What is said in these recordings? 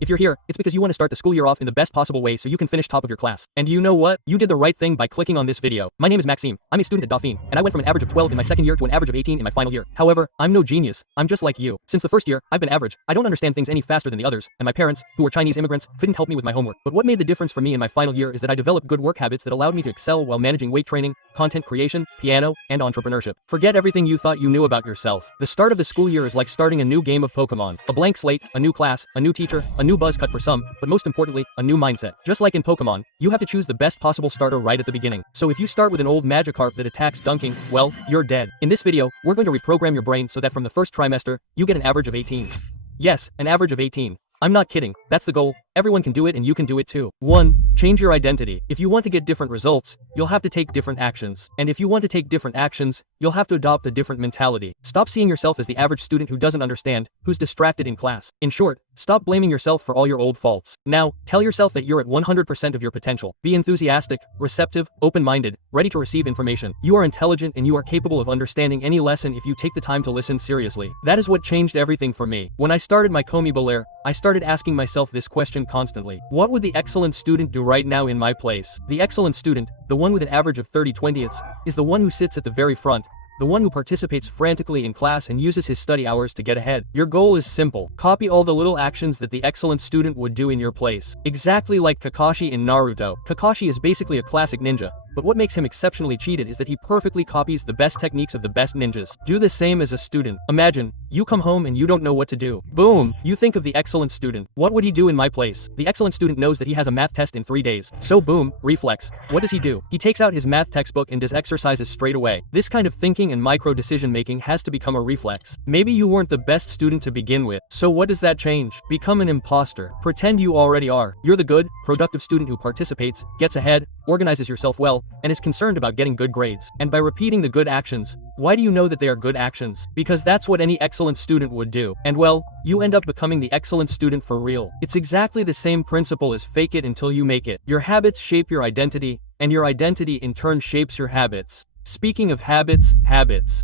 If you're here, it's because you want to start the school year off in the best possible way so you can finish top of your class. And you know what? You did the right thing by clicking on this video. My name is Maxime. I'm a student at Dauphine, and I went from an average of 12 in my second year to an average of 18 in my final year. However, I'm no genius. I'm just like you. Since the first year, I've been average. I don't understand things any faster than the others, and my parents, who were Chinese immigrants, couldn't help me with my homework. But what made the difference for me in my final year is that I developed good work habits that allowed me to excel while managing weight training, content creation, piano, and entrepreneurship. Forget everything you thought you knew about yourself. The start of the school year is like starting a new game of Pokemon. A blank slate, a new class, a new teacher, a new buzz cut for some, but most importantly, a new mindset. Just like in Pokemon, you have to choose the best possible starter right at the beginning. So if you start with an old Magikarp that attacks dunking, well, you're dead. In this video, we're going to reprogram your brain so that from the first trimester, you get an average of 18. Yes, an average of 18. I'm not kidding, that's the goal. Everyone can do it and you can do it too. 1. Change your identity. If you want to get different results, you'll have to take different actions. And if you want to take different actions, you'll have to adopt a different mentality. Stop seeing yourself as the average student who doesn't understand, who's distracted in class. In short, stop blaming yourself for all your old faults. Now, tell yourself that you're at 100% of your potential. Be enthusiastic, receptive, open-minded, ready to receive information. You are intelligent and you are capable of understanding any lesson if you take the time to listen seriously. That is what changed everything for me. When I started my Commis Belair, I started asking myself this question constantly. What would the excellent student do right now in my place? The excellent student, the one with an average of 30/20ths, is the one who sits at the very front, the one who participates frantically in class and uses his study hours to get ahead. Your goal is simple. Copy all the little actions that the excellent student would do in your place. Exactly like Kakashi in Naruto. Kakashi is basically a classic ninja, but what makes him exceptionally cheated is that he perfectly copies the best techniques of the best ninjas. Do the same as a student. Imagine, you come home and you don't know what to do. Boom! You think of the excellent student. What would he do in my place? The excellent student knows that he has a math test in 3 days. So boom, reflex. What does he do? He takes out his math textbook and does exercises straight away. This kind of thinking and micro decision making has to become a reflex. Maybe you weren't the best student to begin with. So what does that change? Become an imposter. Pretend you already are. You're the good, productive student who participates, gets ahead, organizes yourself well, and is concerned about getting good grades. And by repeating the good actions, why do you know that they are good actions? Because that's what any excellent student would do. And well, you end up becoming the excellent student for real. It's exactly the same principle as fake it until you make it. Your habits shape your identity, and your identity in turn shapes your habits. Speaking of habits,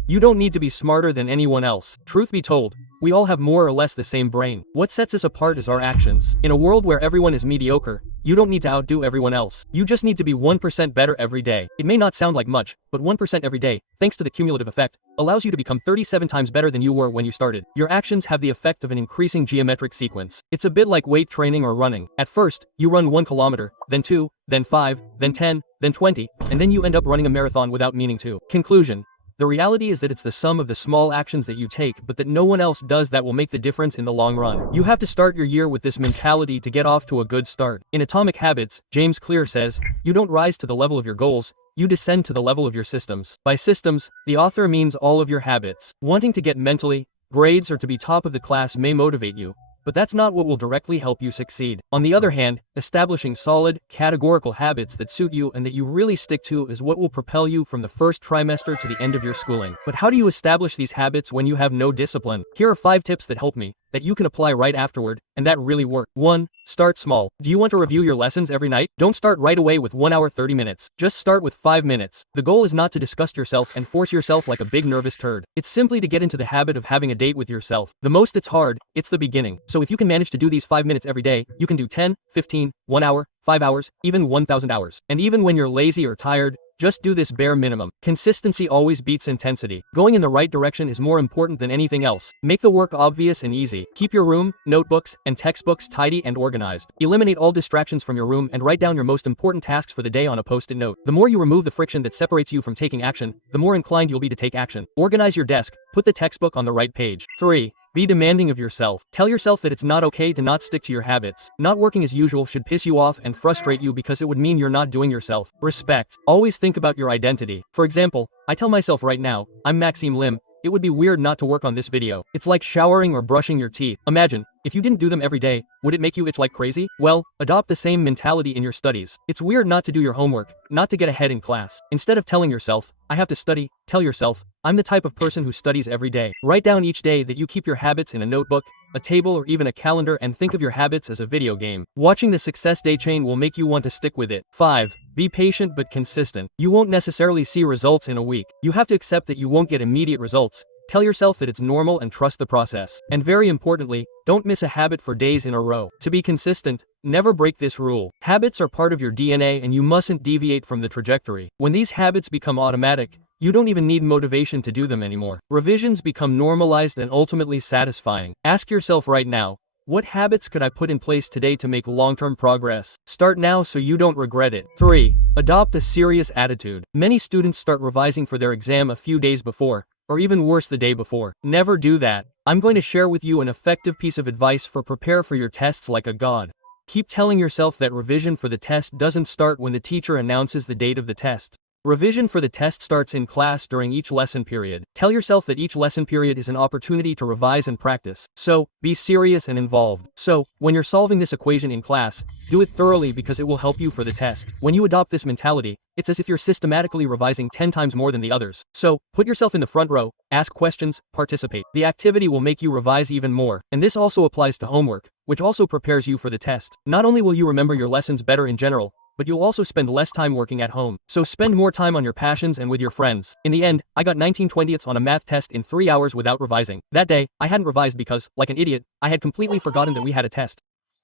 you don't need to be smarter than anyone else. Truth be told, we all have more or less the same brain. What sets us apart is our actions. In a world where everyone is mediocre, you don't need to outdo everyone else. You just need to be 1% better every day. It may not sound like much, but 1% every day, thanks to the cumulative effect, allows you to become 37 times better than you were when you started. Your actions have the effect of an increasing geometric sequence. It's a bit like weight training or running. At first, you run 1 kilometer, then 2, then 5, then 10, then 20, and then you end up running a marathon without meaning to. Conclusion. The reality is that it's the sum of the small actions that you take but that no one else does that will make the difference in the long run. You have to start your year with this mentality to get off to a good start. In Atomic Habits, James Clear says, "You don't rise to the level of your goals, you descend to the level of your systems." By systems, the author means all of your habits. Wanting to get mentally, grades or to be top of the class may motivate you, but that's not what will directly help you succeed. On the other hand, establishing solid, categorical habits that suit you and that you really stick to is what will propel you from the first trimester to the end of your schooling. But how do you establish these habits when you have no discipline? Here are 5 tips that help me, that you can apply right afterward, and that really work. 1. Start small. Do you want to review your lessons every night? Don't start right away with 1 hour 30 minutes. Just start with 5 minutes. The goal is not to disgust yourself and force yourself like a big nervous turd. It's simply to get into the habit of having a date with yourself. The most it's hard, it's the beginning. So if you can manage to do these 5 minutes every day, you can do 10, 15, 1 hour, 5 hours, even 1,000 hours. And even when you're lazy or tired, just do this bare minimum. Consistency always beats intensity. Going in the right direction is more important than anything else. Make the work obvious and easy. Keep your room, notebooks, and textbooks tidy and organized. Eliminate all distractions from your room and write down your most important tasks for the day on a post-it note. The more you remove the friction that separates you from taking action, the more inclined you'll be to take action. Organize your desk. Put the textbook on the right page. 3. Be demanding of yourself. Tell yourself that it's not okay to not stick to your habits. Not working as usual should piss you off and frustrate you because it would mean you're not doing yourself. Respect. Always think about your identity. For example, I tell myself right now, I'm Maxime Lim. It would be weird not to work on this video. It's like showering or brushing your teeth. Imagine, if you didn't do them every day, would it make you itch like crazy? Well, adopt the same mentality in your studies. It's weird not to do your homework, not to get ahead in class. Instead of telling yourself, I have to study, tell yourself, I'm the type of person who studies every day. Write down each day that you keep your habits in a notebook, a table or even a calendar and think of your habits as a video game. Watching the success day chain will make you want to stick with it. 5. Be patient but consistent. You won't necessarily see results in a week. You have to accept that you won't get immediate results, Tell yourself that it's normal and trust the process. And very importantly, don't miss a habit for days in a row. To be consistent, never break this rule. Habits are part of your DNA and you mustn't deviate from the trajectory. When these habits become automatic, you don't even need motivation to do them anymore. Revisions become normalized and ultimately satisfying. Ask yourself right now, what habits could I put in place today to make long-term progress? Start now so you don't regret it. 3. Adopt a serious attitude. Many students start revising for their exam a few days before, or even worse the day before. Never do that. I'm going to share with you an effective piece of advice for prepare for your tests like a god. Keep telling yourself that revision for the test doesn't start when the teacher announces the date of the test. Revision for the test starts in class during each lesson period. Tell yourself that each lesson period is an opportunity to revise and practice. So, be serious and involved. So, when you're solving this equation in class, do it thoroughly because it will help you for the test. When you adopt this mentality, it's as if you're systematically revising 10 times more than the others. So, put yourself in the front row, ask questions, participate. The activity will make you revise even more. And this also applies to homework, which also prepares you for the test. Not only will you remember your lessons better in general, but you'll also spend less time working at home. So spend more time on your passions and with your friends. In the end, I got 19/20ths on a math test in 3 hours without revising. That day, I hadn't revised because, like an idiot, I had completely forgotten that we had a test.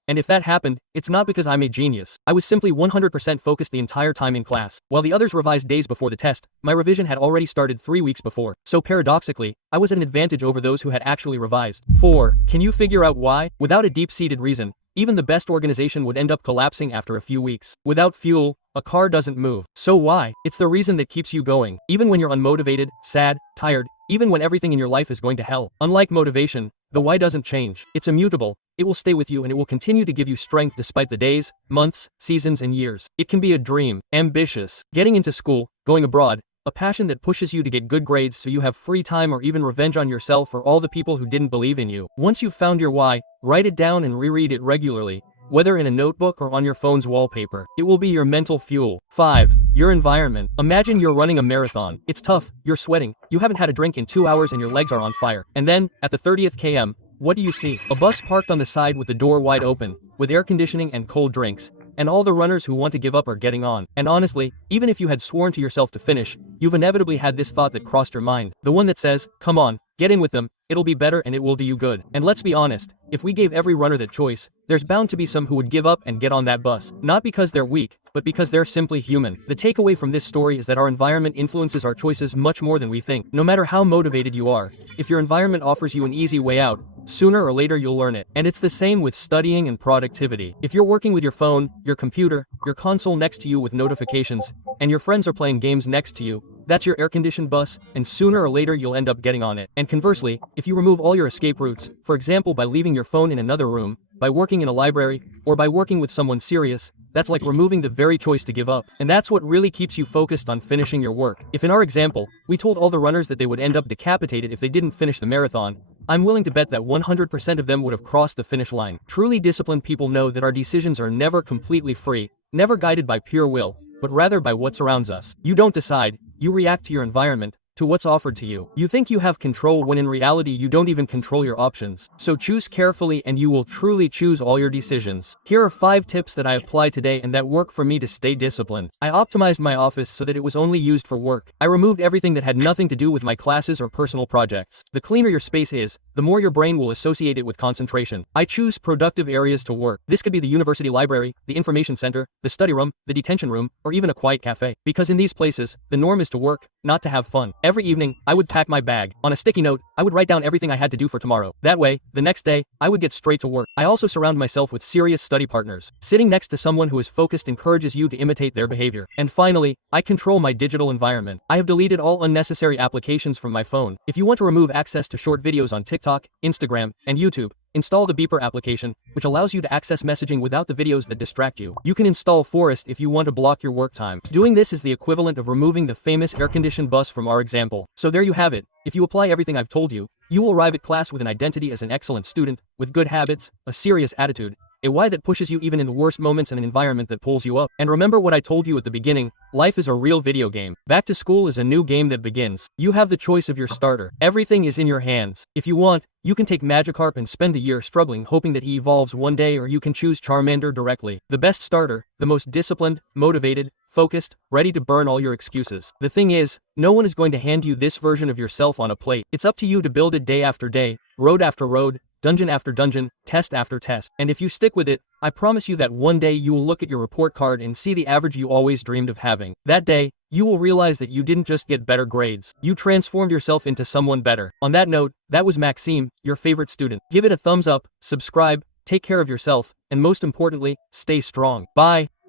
And if that happened, it's not because I'm a genius. I was simply 100% focused the entire time in class. While the others revised days before the test, my revision had already started 3 weeks before. So paradoxically, I was at an advantage over those who had actually revised. 4. Can you figure out why? Without a deep-seated reason, even the best organization would end up collapsing after a few weeks. Without fuel, a car doesn't move. So why? It's the reason that keeps you going. Even when you're unmotivated, sad, tired, even when everything in your life is going to hell. Unlike motivation, the why doesn't change. It's immutable. It will stay with you and it will continue to give you strength despite the days, months, seasons, and years. It can be a dream, ambitious, getting into school, going abroad, a passion that pushes you to get good grades so you have free time or even revenge on yourself or all the people who didn't believe in you. Once you've found your why, write it down and reread it regularly, whether in a notebook or on your phone's wallpaper. It will be your mental fuel. 5. Your environment. Imagine you're running a marathon. It's tough, you're sweating, you haven't had a drink in 2 hours and your legs are on fire. And then, at the 30th km, what do you see? A bus parked on the side with the door wide open, with air conditioning and cold drinks. And all the runners who want to give up are getting on. And honestly, even if you had sworn to yourself to finish, you've inevitably had this thought that crossed your mind. The one that says, come on, get in with them, it'll be better and it will do you good. And let's be honest, if we gave every runner that choice, there's bound to be some who would give up and get on that bus. Not because they're weak, but because they're simply human. The takeaway from this story is that our environment influences our choices much more than we think. No matter how motivated you are, if your environment offers you an easy way out, sooner or later you'll learn it. And it's the same with studying and productivity. If you're working with your phone, your computer, your console next to you with notifications, and your friends are playing games next to you, that's your air-conditioned bus, and sooner or later you'll end up getting on it. And conversely, if you remove all your escape routes, for example by leaving your phone in another room, by working in a library, or by working with someone serious, that's like removing the very choice to give up. And that's what really keeps you focused on finishing your work. If in our example, we told all the runners that they would end up decapitated if they didn't finish the marathon, I'm willing to bet that 100% of them would have crossed the finish line. Truly disciplined people know that our decisions are never completely free, never guided by pure will, but rather by what surrounds us. You don't decide, you react to your environment, to what's offered to you. You think you have control when in reality you don't even control your options. So choose carefully and you will truly choose all your decisions. Here are 5 tips that I apply today and that work for me to stay disciplined. I optimized my office so that it was only used for work. I removed everything that had nothing to do with my classes or personal projects. The cleaner your space is, the more your brain will associate it with concentration. I choose productive areas to work. This could be the university library, the information center, the study room, the detention room, or even a quiet cafe. Because in these places, the norm is to work, not to have fun. Every evening, I would pack my bag. On a sticky note, I would write down everything I had to do for tomorrow. That way, the next day, I would get straight to work. I also surround myself with serious study partners. Sitting next to someone who is focused encourages you to imitate their behavior. And finally, I control my digital environment. I have deleted all unnecessary applications from my phone. If you want to remove access to short videos on TikTok, Instagram, and YouTube, install the Beeper application, which allows you to access messaging without the videos that distract you. You can install Forest if you want to block your work time. Doing this is the equivalent of removing the famous air-conditioned bus from our example. So there you have it. If you apply everything I've told you, you will arrive at class with an identity as an excellent student, with good habits, a serious attitude, a why that pushes you even in the worst moments and an environment that pulls you up. And remember what I told you at the beginning, life is a real video game. Back to school is a new game that begins. You have the choice of your starter. Everything is in your hands. If you want, you can take Magikarp and spend a year struggling hoping that he evolves one day, or you can choose Charmander directly. The best starter, the most disciplined, motivated, focused, ready to burn all your excuses. The thing is, no one is going to hand you this version of yourself on a plate. It's up to you to build it day after day, road after road, dungeon after dungeon, test after test. And if you stick with it, I promise you that one day you will look at your report card and see the average you always dreamed of having. That day, you will realize that you didn't just get better grades. You transformed yourself into someone better. On that note, that was Maxime, your favorite student. Give it a thumbs up, subscribe, take care of yourself, and most importantly, stay strong. Bye.